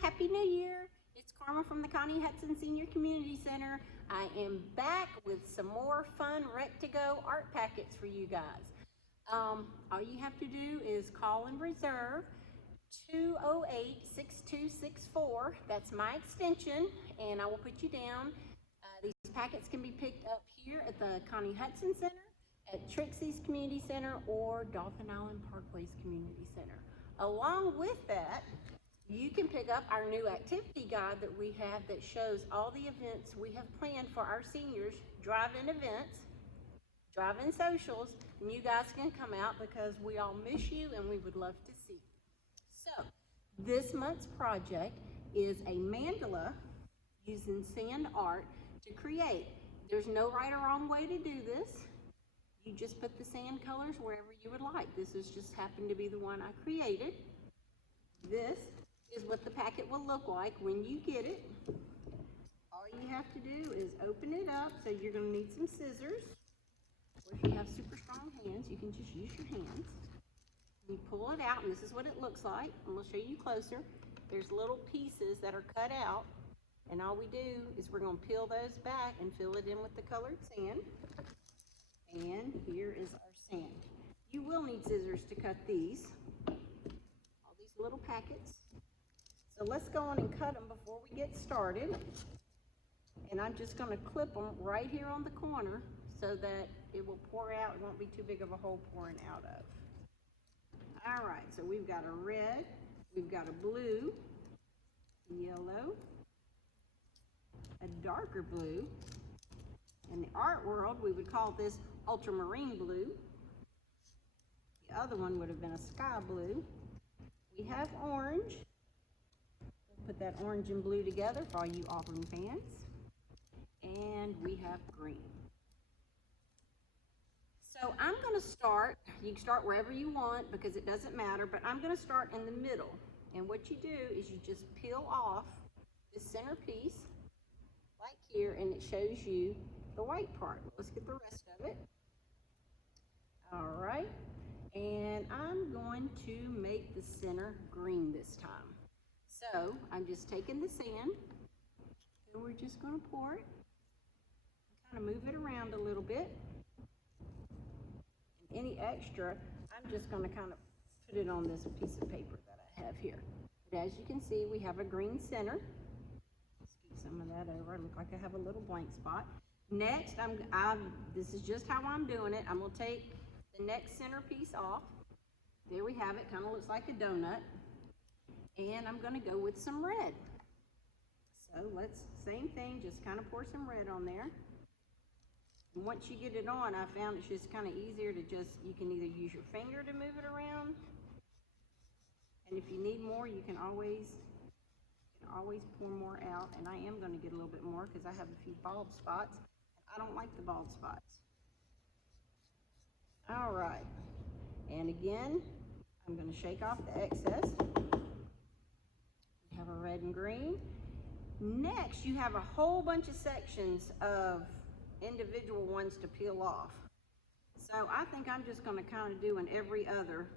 Happy New Year. It's Carmel from the Connie Hudson Senior Community Center. I am back with some more fun Rec2Go art packets for you guys. All you have to do is call and reserve 208-6264. That's my extension, and I will put you down. These packets can be picked up here at the Connie Hudson Center, at Trixie's Community Center, or Dolphin Island Parkway's Community Center. Along with that, you can pick up our new activity guide that we have that shows all the events we have planned for our seniors, drive-in events, drive-in socials, and you guys can come out because we all miss you and we would love to see you. So, this month's project is a mandala using sand art to create. There's no right or wrong way to do this. You just put the sand colors wherever you would like. This is just happened to be the one I created. This is what the packet will look like when you get it. All you have to do is open it up. So you're going to need some scissors. Or if you have super strong hands, you can just use your hands. You pull it out, and this is what it looks like. And we'll show you closer. There's little pieces that are cut out. And all we do is we're going to peel those back and fill it in with the colored sand. And here is our sand. You will need scissors to cut these. All these little packets. So let's go on and cut them before we get started. And I'm just going to clip them right here on the corner so that it will pour out. It won't be too big of a hole pouring out of. All right, so we've got a red, we've got a blue, yellow, a darker blue. In the art world, we would call this ultramarine blue. The other one would have been a sky blue. We have orange. Put that orange and blue together for all you Auburn fans. And we have green. So I'm going to start, you can start wherever you want because it doesn't matter, but I'm going to start in the middle. And what you do is you just peel off the center piece, like here, and it shows you the white part. Let's get the rest of it. All right. And I'm going to make the center green this time. So I'm just taking the sand and we're just going to pour it. Kind of move it around a little bit. And any extra, I'm just going to kind of put it on this piece of paper that I have here. But as you can see, we have a green center. Let's get some of that over. I look like I have a little blank spot. Next, this is just how I'm doing it. I'm going to take the next center piece off. There we have it. Kind of looks like a donut. And I'm going to go with some red. So same thing, just kind of pour some red on there. And once you get it on, I found it's just kind of easier to you can either use your finger to move it around. And if you need more, you can always pour more out. And I am going to get a little bit more because I have a few bald spots. I don't like the bald spots. All right. And again, I'm going to shake off the excess. We have a red and green. Next, you have a whole bunch of sections of individual ones to peel off. So I think I'm just going to kind of do an every other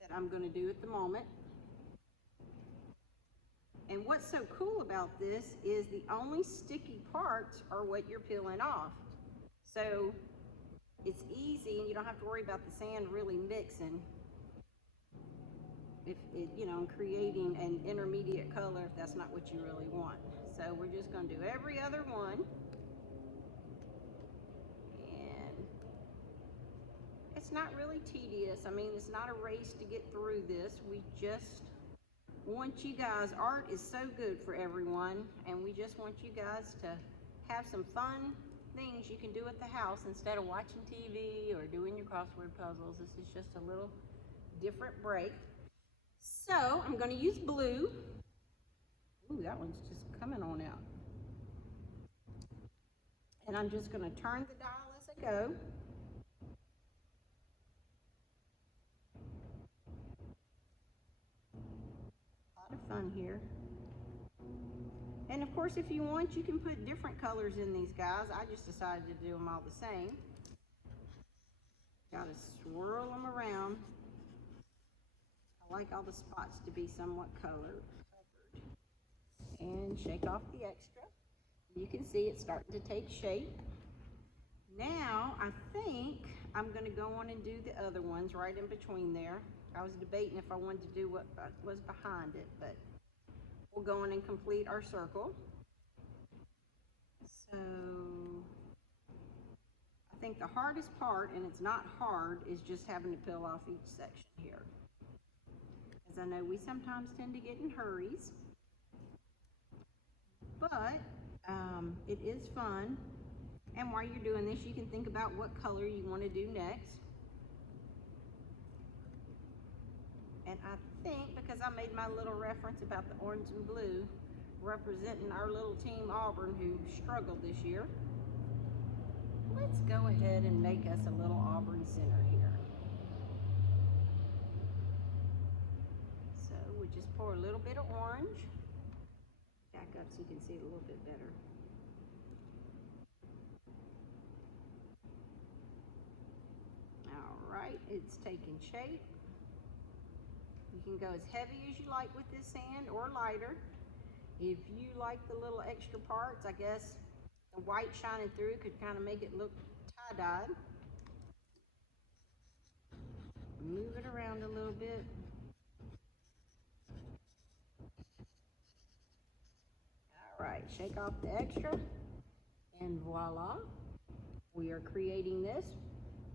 that I'm going to do at the moment. And what's so cool about this is the only sticky parts are what you're peeling off. So it's easy and you don't have to worry about the sand really mixing. Creating an intermediate color if that's not what you really want. So we're just going to do every other one. And it's not really tedious. I mean, it's not a race to get through this. We just want you guys, art is so good for everyone, and we just want you guys to have some fun things you can do at the house instead of watching TV or doing your crossword puzzles. This is just a little different break. So I'm going to use blue. Ooh, that one's just coming on out. And I'm just going to turn the dial as I go. A lot of fun here. And of course, if you want, you can put different colors in these guys. I just decided to do them all the same. Got to swirl them around. I like all the spots to be somewhat covered. and shake off the extra. You can see it's starting to take shape. Now, I think I'm going to go on and do the other ones right in between there. I was debating if I wanted to do what was behind it, but we'll go on and complete our circle. So, I think the hardest part, and it's not hard, is just having to peel off each section here. As I know we sometimes tend to get in hurries, but it is fun. And while you're doing this, you can think about what color you want to do next. And I think because I made my little reference about the orange and blue representing our little team Auburn who struggled this year, let's go ahead and make us a little Auburn center here. So we just pour a little bit of orange. Back up so you can see it a little bit better. Alright, it's taking shape. You can go as heavy as you like with this sand or lighter. If you like the little extra parts, I guess the white shining through could kind of make it look tie-dyed. Move it around a little bit. Alright, shake off the extra, and voila, we are creating this.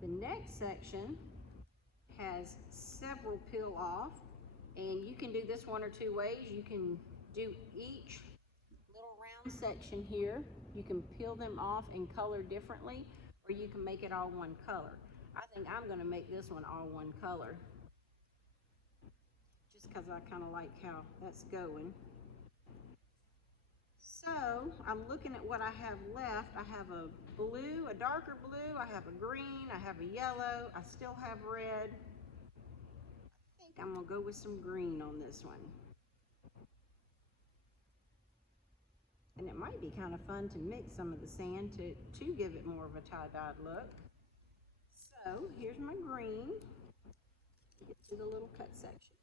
The next section has several peel off, and you can do this one or two ways. You can do each little round section here. You can peel them off and color differently, or you can make it all one color. I think I'm going to make this one all one color, just because I kind of like how that's going. So I'm looking at what I have left. I have a blue, a darker blue, I have a green, I have a yellow, I still have red. I think I'm gonna go with some green on this one. And it might be kind of fun to mix some of the sand to give it more of a tie-dyed look. So here's my green. Get to the little cut section.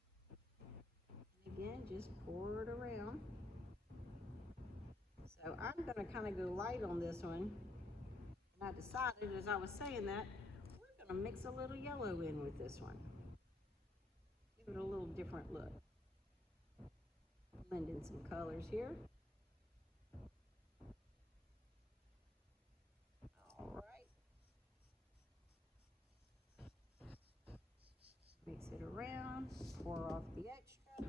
And again, just pour it around. So I'm going to kind of go light on this one. And I decided as I was saying that, we're going to mix a little yellow in with this one. Give it a little different look. Blend in some colors here. All right. Mix it around, pour off the extra.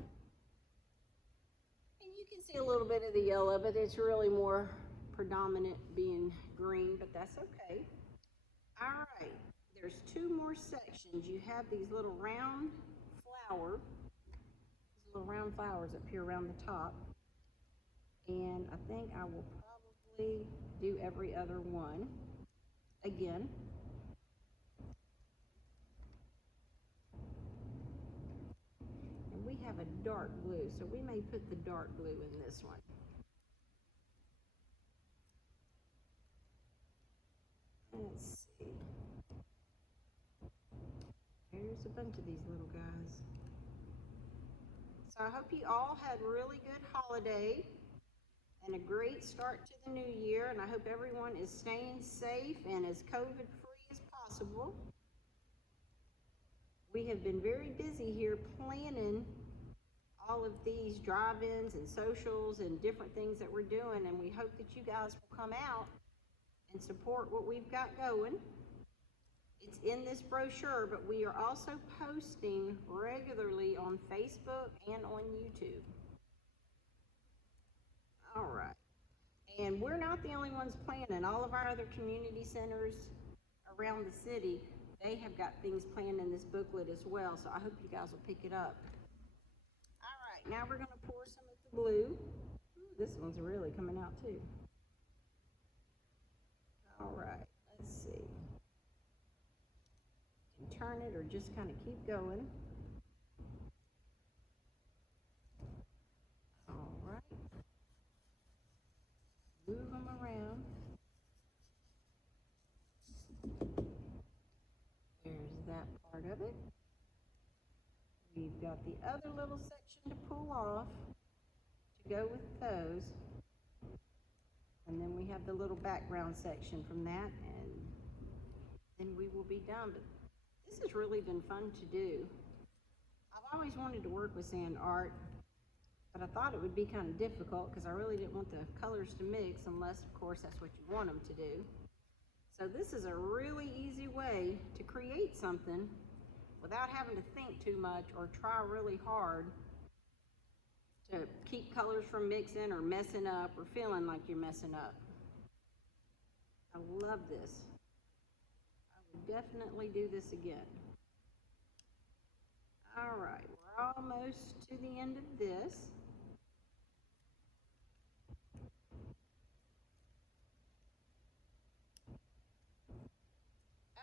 And you can see a little bit of the yellow, but it's really more predominant being green, but that's okay. All right, there's two more sections. You have these little round flowers up here around the top. And I think I will probably do every other one again. And we have a dark blue, so we may put the dark blue in this one. Let's see. Here's a bunch of these little guys. So I hope you all had a really good holiday and a great start to the new year, and I hope everyone is staying safe and as COVID-free as possible. We have been very busy here planning all of these drive-ins and socials and different things that we're doing, and we hope that you guys will come out and support what we've got going. It's in this brochure, but we are also posting regularly on Facebook and on YouTube. All right. And we're not the only ones planning. All of our other community centers around the city, they have got things planned in this booklet as well, so I hope you guys will pick it up. All right, now we're going to pour some of the blue. This one's really coming out too. All right, let's see. You can turn it or just kind of keep going. All right. Move them around. There's that part of it. We've got the other little section to pull off to go with those. And then we have the little background section from that, and then we will be done. But this has really been fun to do. I've always wanted to work with sand art, but I thought it would be kind of difficult because I really didn't want the colors to mix unless, of course, that's what you want them to do. So this is a really easy way to create something without having to think too much or try really hard to keep colors from mixing or messing up or feeling like you're messing up. I love this. I would definitely do this again. All right, we're almost to the end of this.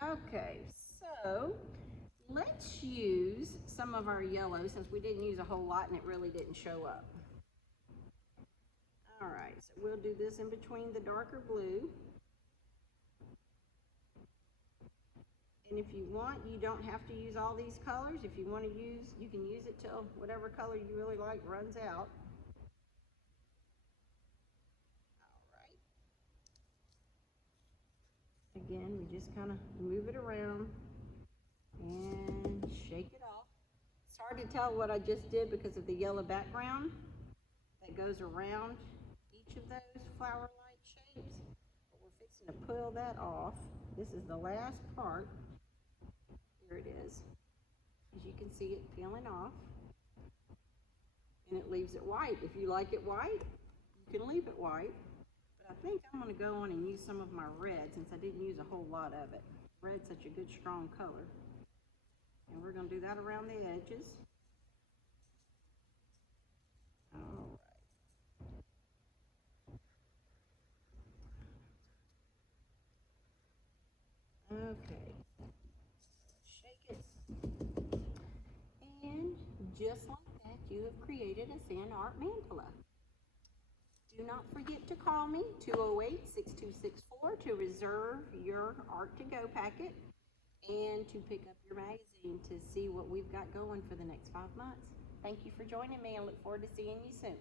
Okay, so let's use some of our yellow since we didn't use a whole lot and it really didn't show up. All right, so we'll do this in between the darker blue. And if you want, you don't have to use all these colors. If you want to use, you can use it till whatever color you really like runs out. Again, we just kind of move it around and shake it off. It's hard to tell what I just did because of the yellow background that goes around each of those flower-like shapes. But we're fixing to peel that off. This is the last part. Here it is. As you can see it peeling off. And it leaves it white. If you like it white, you can leave it white. I think I'm going to go on and use some of my red since I didn't use a whole lot of it. Red's such a good strong color. And we're going to do that around the edges. All right. Okay. Shake it. And just like that, you have created a sand art mandala. Do not forget to call me, 208-6264, to reserve your Art to Go packet and to pick up your magazine to see what we've got going for the next 5 months. Thank you for joining me and look forward to seeing you soon.